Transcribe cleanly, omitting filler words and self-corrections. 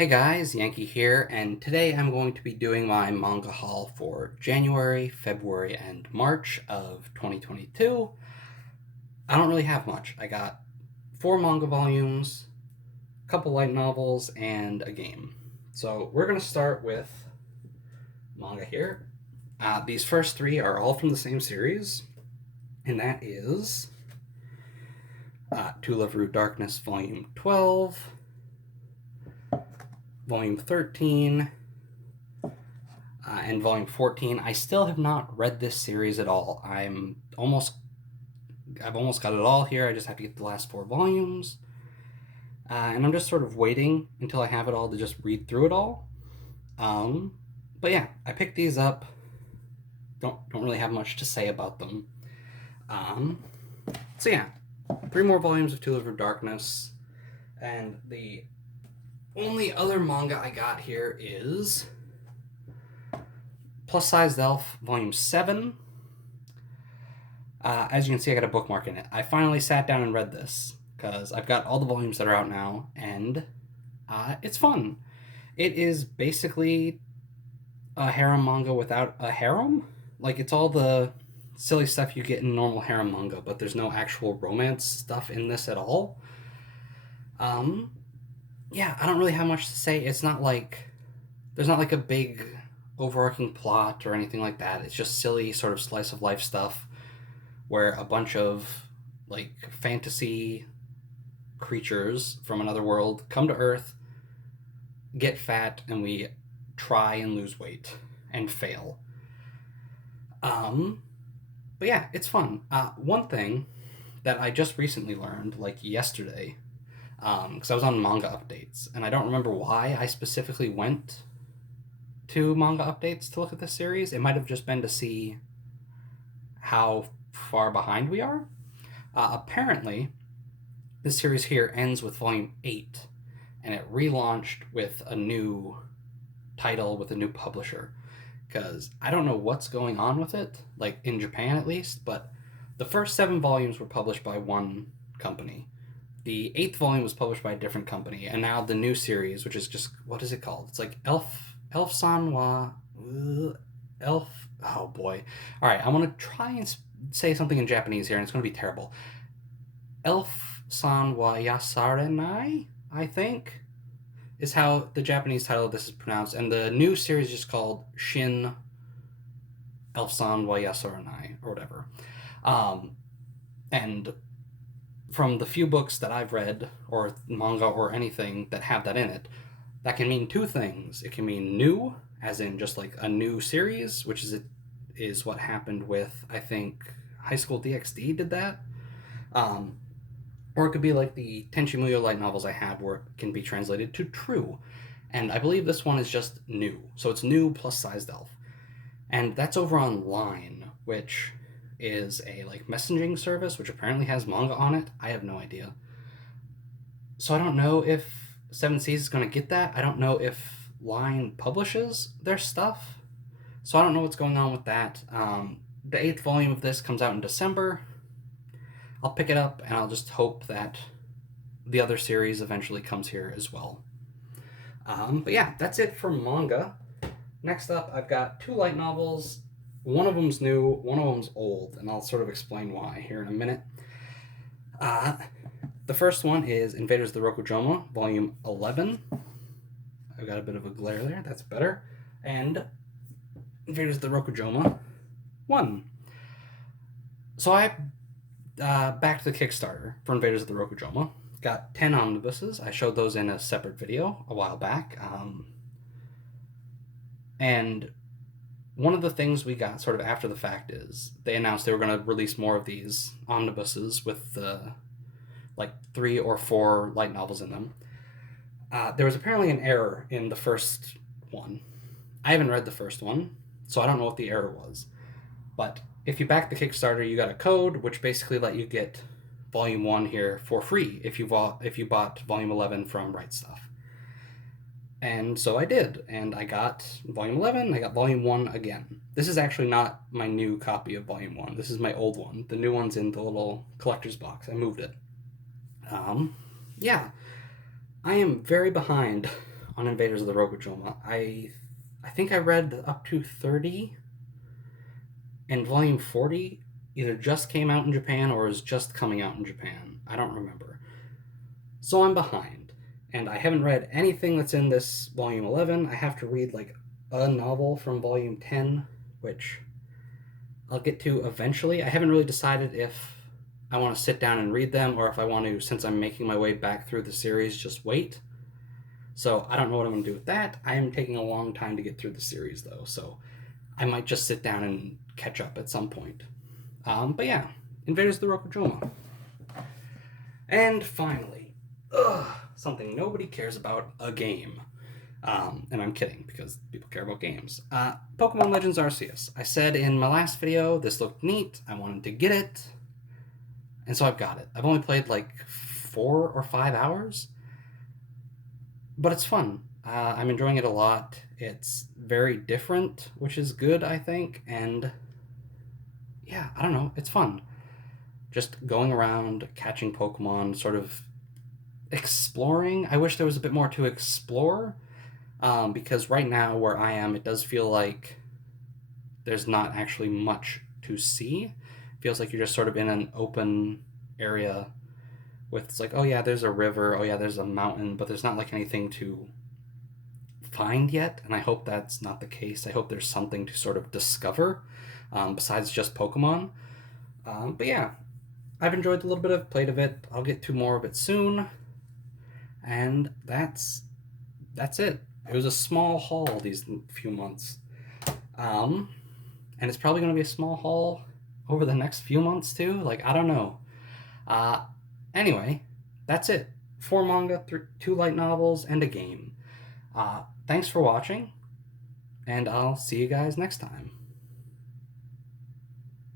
Hey guys, Yankee here, and today I'm going to be doing my manga haul for January, February, and March of 2022. I don't really have much. I got 4 manga volumes, a couple light novels, and a game. So we're going to start with manga here. These first three are all from the same series, and that is Tula Root Darkness Volume 12, Volume 13, and Volume 14. I still have not read this series at all. I've almost got it all here. I just have to get the last 4 volumes. And I'm just sort of waiting until I have it all to just read through it all. But yeah, I picked these up. Don't really have much to say about them. So yeah, 3 more volumes of Tula for Darkness. And the only other manga I got here is Plus Sized Elf Volume 7. As you can see, I got a bookmark in it. I finally sat down and read this because I've got all the volumes that are out now, and it's fun. It is basically a harem manga without a harem. Like, it's all the silly stuff you get in normal harem manga, but there's no actual romance stuff in this at all. Yeah, I don't really have much to say. It's not like there's not like a big overarching plot or anything like that. It's just silly sort of slice of life stuff where a bunch of like fantasy creatures from another world come to Earth, get fat, and we try and lose weight and fail. But yeah, it's fun. One thing that I just recently learned, like yesterday, because I was on manga updates, and I don't remember why I specifically went to manga updates to look at this series. It might have just been to see how far behind we are. Apparently, this series here ends with Volume 8, and it relaunched with a new title, with a new publisher. Because I don't know what's going on with it, like in Japan at least, but the first 7 volumes were published by one company. The 8th volume was published by a different company, and now the new series, which is just, what is it called? It's like Elf Sanwa. Elf. Oh boy. Alright, I want to try and say something in Japanese here, and it's going to be terrible. Elf Sanwa Yasarenai, I think, is how the Japanese title of this is pronounced, and the new series is just called Shin Elf-san wa Yasarenai, or whatever. And from the few books that I've read, or manga, or anything that have that in it, that can mean 2 things. It can mean new, as in just like a new series, which is what happened with, I think, High School DxD did that. Or it could be like the Tenchi Muyo light novels I have, where it can be translated to true. And I believe this one is just new. So it's new plus sized elf. And that's over on Line, which is a like messaging service, which apparently has manga on it. I have no idea. So I don't know if Seven Seas is going to get that. I don't know if Line publishes their stuff. So I don't know what's going on with that. The 8th volume of this comes out in December. I'll pick it up, and I'll just hope that the other series eventually comes here as well. But yeah, that's it for manga. Next up, I've got 2 light novels. One of them's new, one of them's old, and I'll sort of explain why here in a minute. The first one is Invaders of the Rokujoma, Volume 11. I've got a bit of a glare there, that's better. And Invaders of the Rokujoma 1. So I backed the Kickstarter for Invaders of the Rokujoma. Got 10 omnibuses. I showed those in a separate video a while back. And one of the things we got sort of after the fact is they announced they were going to release more of these omnibuses with like 3 or 4 light novels in them. There was apparently an error in the first one. I haven't read the first one, so I don't know what the error was. But if you back the Kickstarter, you got a code which basically let you get Volume 1 here for free if you bought Volume 11 from Right Stuff. And so I did, and I got Volume 11, I got Volume 1 again. This is actually not my new copy of Volume 1. This is my old one. The new one's in the little collector's box. I moved it. Yeah. I am very behind on Invaders of the Rokujoma. I think I read up to 30, and volume 40 either just came out in Japan or is just coming out in Japan. I don't remember. So I'm behind, and I haven't read anything that's in this volume 11. I have to read like a novel from volume 10, which I'll get to eventually. I haven't really decided if I want to sit down and read them or if I want to, since I'm making my way back through the series, just wait. So I don't know what I'm going to do with that. I am taking a long time to get through the series, though, so I might just sit down and catch up at some point. But yeah, Invaders of the Rokujoma. And finally, something nobody cares about, a game. And I'm kidding, because people care about games. Pokemon Legends Arceus. I said in my last video, this looked neat, I wanted to get it, and so I've got it. I've only played like 4 or 5 hours, but it's fun. I'm enjoying it a lot. It's very different, which is good, I think, and yeah, I don't know, it's fun. Just going around, catching Pokemon, sort of exploring. I wish there was a bit more to explore, because right now where I am, it does feel like there's not actually much to see. It feels like you're just sort of in an open area with, it's like, oh yeah, there's a river, oh yeah, there's a mountain, but there's not like anything to find yet, and I hope that's not the case. I hope there's something to sort of discover besides just Pokemon. But yeah, I've enjoyed the little bit I've played of it. I'll get to more of it soon, and that's it. It was a small haul these few months, and it's probably going to be a small haul over the next few months too. Like, I don't know. Anyway, that's it. 4 manga, 2 light novels, and a game. Thanks for watching, and I'll see you guys next time.